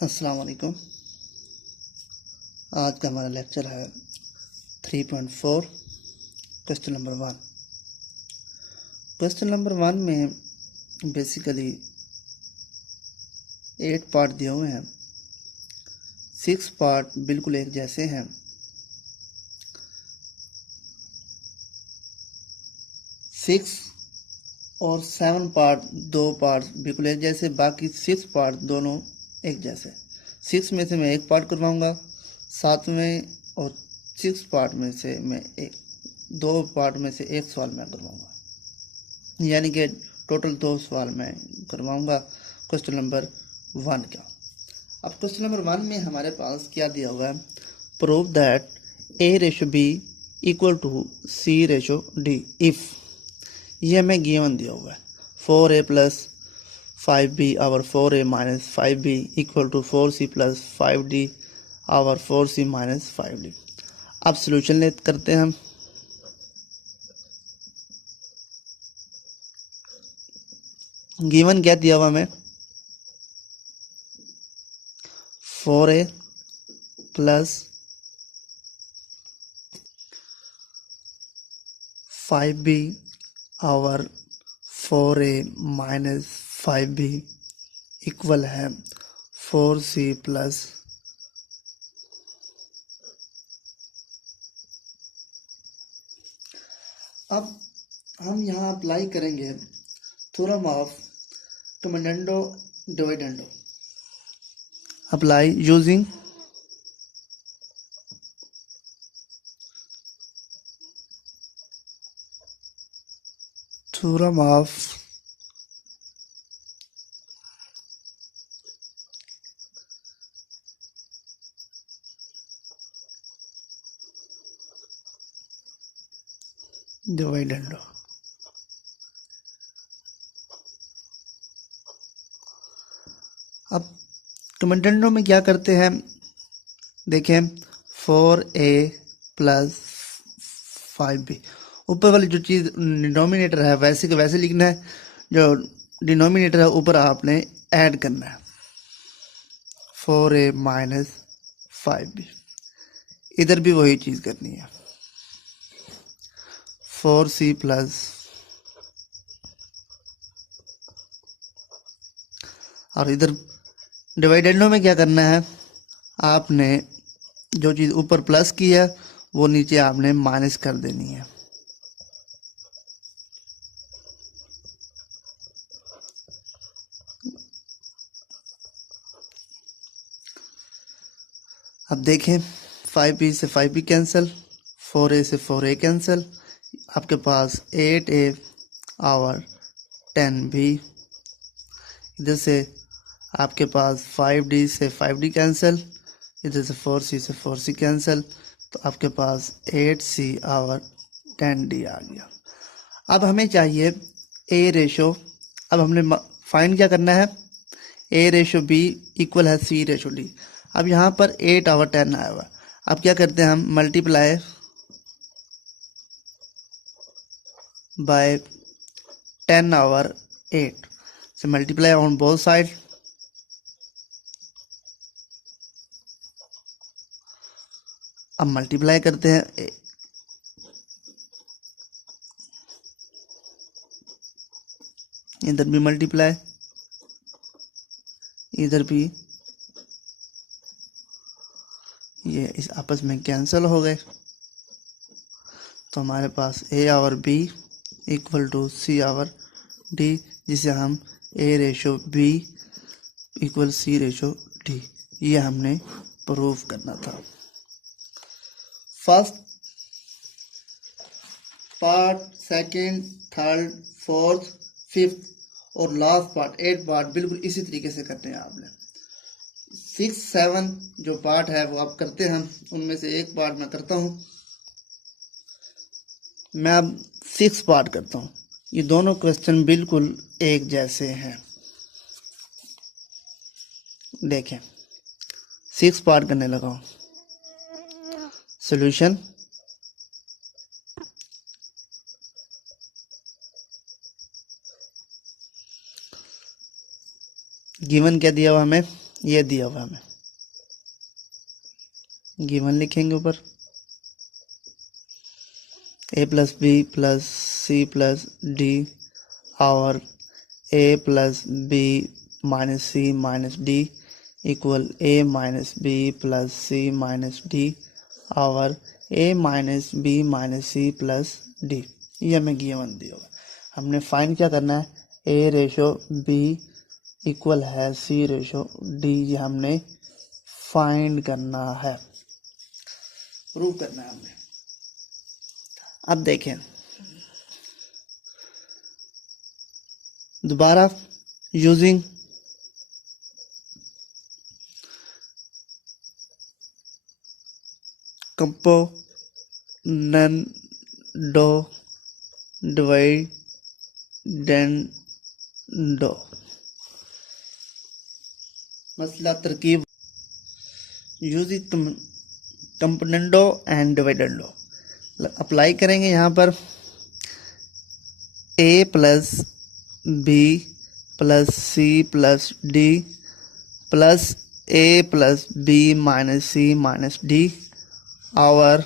अस्सलाम वालेकुम। आज का हमारा लेक्चर है 3.4 क्वेश्चन नंबर 1। क्वेश्चन नंबर 1 में बेसिकली 8 पार्ट दिए हुए हैं। 6 पार्ट बिल्कुल एक जैसे हैं। 6 और 7 पार्ट, 2 पार्ट बिल्कुल एक जैसे, बाकी 6 पार्ट दोनों एक जैसे। 6 में से मैं एक पार्ट करवाऊँगा, 7 में और 6 पार्ट में से मैं 2 पार्ट में से एक सवाल मैं करवाऊँगा, यानी कि टोटल 2 सवाल मैं करवाऊँगा क्वेश्चन नंबर 1 का। अब क्वेश्चन नंबर 1 में हमारे पास क्या दिया हुआ है, prove that A/B equal to C/D if, ये हमें गिवन दिया हुआ है 4A plus 5B over 4A minus 5B equal to 4C plus 5D over 4C minus 5D। अब सोल्यूशन करते हैं हम। गिवन क्या दिया हुआ हमें, 4A plus 5B over 4A minus 5B equal है 4C प्लस अब हम यहाँ अप्लाई करेंगे theorem of componendo dividendo. Apply using theorem of dividendo. अब कमेंडेंडो में क्या करते हैं, देखें 4A प्लस 5B, ऊपर वाली जो चीज़ डिनोमिनेटर है वैसे के वैसे लिखना है, जो डिनोमिनेटर है ऊपर आपने ऐड करना है 4A माइनस 5B। इधर भी वही चीज़ करनी है 4C प्लस, और इधर डिवाइडेंडो में क्या करना है, आपने जो चीज़ ऊपर प्लस की है वो नीचे आपने माइनस कर देनी है। अब देखें 5B से 5B कैंसिल, 4A से 4A कैंसिल, आपके पास 8A आवर 10B, इधर से आपके पास 5D से 5D कैंसिल, इधर से 4C से 4C कैंसिल, तो आपके पास 8C आवर 10D आ गया। अब हमें चाहिए A रेशो। अब हमने फाइंड क्या करना है, A/B इक्वल है C/D। अब यहाँ पर 8 आवर 10 आया हुआ, अब क्या करते हैं हम, मल्टीप्लाई बाय 10 आवर 8 से मल्टीप्लाई ऑन बोथ साइड। अब मल्टीप्लाई करते हैं, इधर भी मल्टीप्लाई, इधर भी, ये इस आपस में कैंसिल हो गए, तो हमारे पास A over B equal to C over D, जिसे हम A/B इक्वल C/D, ये हमने प्रूव करना था। First part, second, third, fourth, fifth और लास्ट पार्ट 8 पार्ट बिल्कुल इसी तरीके से करते हैं आपने। 6, 7 जो पार्ट है वो आप करते हैं, उनमें से एक पार्ट मैं करता हूँ। मैं अब 6 पार्ट करता हूँ। ये दोनों क्वेश्चन बिल्कुल एक जैसे हैं। देखें 6 पार्ट करने लगा हूँ। सॉल्यूशन, गिवन क्या दिया हुआ हमें, ये दिया हुआ हमें, गिवन लिखेंगे ऊपर a plus B plus C plus D और a plus B minus C minus D equal a minus B plus C minus D और a minus B minus C plus D. ये हमें गिवन दिया होगा। हमने find क्या करना है, a रेशो b इक्वल है c रेशो d। ये हमने फाइंड करना है, प्रूव करना है हमने। अब देखें दोबारा यूजिंग कंपोनेंडो डिवाइडेंडो मसला तरकीब using componendo and dividendo apply करेंगे। यहाँ पर a plus B plus C plus D plus a plus B minus C minus D और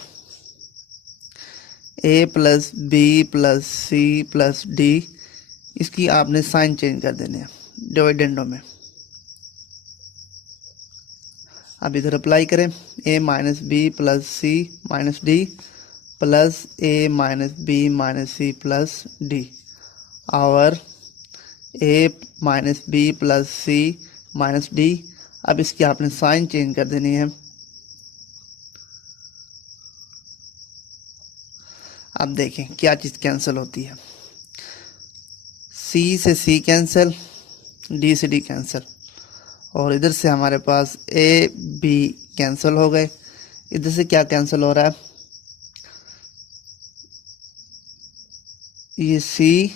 a plus B plus C plus D, इसकी आपने साइन चेंज कर देने हैं डिवाइडेंडो में। अब इधर अप्लाई करें a minus B plus C minus D plus a minus B minus C plus D और a minus B plus C minus D. अब इसकी आपने साइन चेंज कर देनी है। अब देखें क्या चीज़ कैंसिल होती है, c से c कैंसिल, d से d कैंसिल और इधर से हमारे पास a b कैंसिल हो गए। इधर से क्या कैंसिल हो रहा है, ये c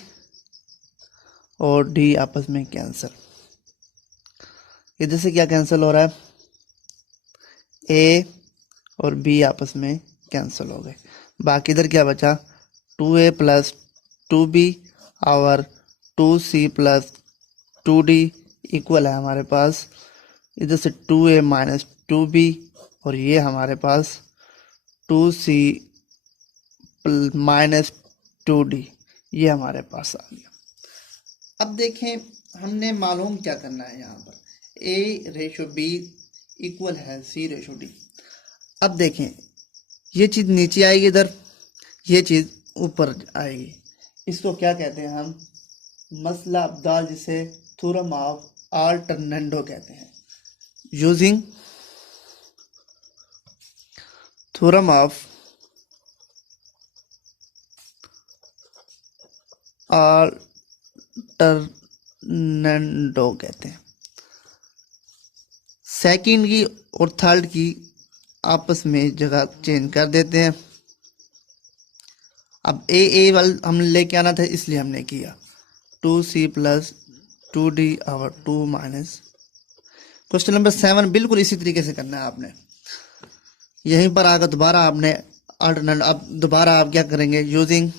और d आपस में कैंसिल। इधर से क्या कैंसिल हो रहा है, a और b आपस में कैंसिल हो गए। बाकी इधर क्या बचा, 2a प्लस 2b और 2c प्लस 2d इक्वल है हमारे पास इधर से 2a माइनस 2b और ये हमारे पास 2c माइनस 2d, ये हमारे पास आ गया। अब देखें हमने मालूम क्या करना है, यहाँ पर a रेशो b इक्वल है c रेशो d। अब देखें ये चीज़ नीचे आएगी, इधर ये चीज़ ऊपर आएगी। इसको क्या कहते हैं हम, मसला अब्दाल, जिसे थ्योरम ऑफ अल्टरनेंडो कहते हैं। यूजिंग थ्योरम ऑफ अल्टरनेंडो कहते हैं। सेकंड की और थर्ड की आपस में जगह चेंज कर देते हैं। अब ए वाल हमने लेके आना था इसलिए हमने किया 2c प्लस 2d और 2 माइनस। क्वेश्चन नंबर 7 बिल्कुल इसी तरीके से करना है आपने। यहीं पर आकर दोबारा आपने अल्टरनेट, अब दोबारा आप क्या करेंगे, using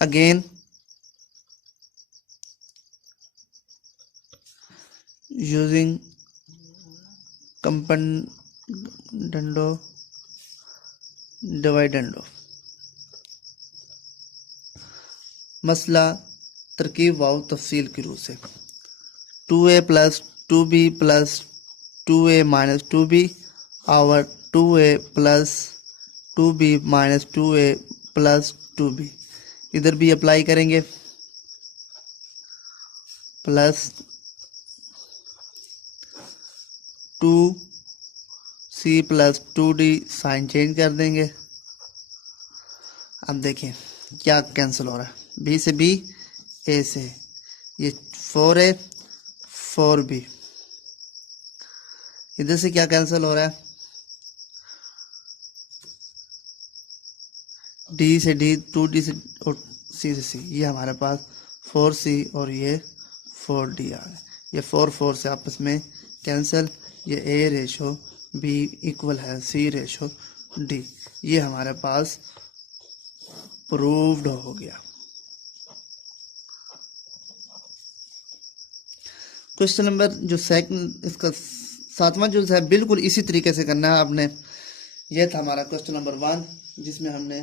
again using componendo dividendo मसला तरकीब वाव तफसील की रूह से 2a plus 2b plus 2a minus 2b और 2a plus 2b minus 2a plus 2b। इधर भी अप्लाई करेंगे plus 2c plus 2d, sign change कर देंगे। अब देखें क्या कैंसिल हो रहा है, b से b, a से ये 4a 4b। इधर से क्या कैंसिल हो रहा है, d से d, 2d से और c से c। ये हमारे पास 4c और ये 4d आ गए। ये 4 4 से आपस में कैंसिल। ये a रेशो b इक्वल है c रेशो d। ये हमारे पास प्रूव्ड हो गया। क्वेश्चन नंबर जो सेकंड, इसका सातवां जो है बिल्कुल इसी तरीके से करना है आपने। यह था हमारा क्वेश्चन नंबर 1, जिसमें हमने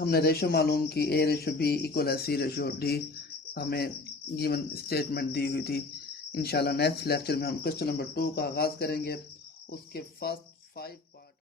हमने रेशो मालूम की, A/B=C/D, हमें गिवन स्टेटमेंट दी हुई थी। इंशाल्लाह नेक्स्ट लेक्चर में हम क्वेश्चन नंबर 2 का आगाज़ करेंगे। उसके फर्स्ट 5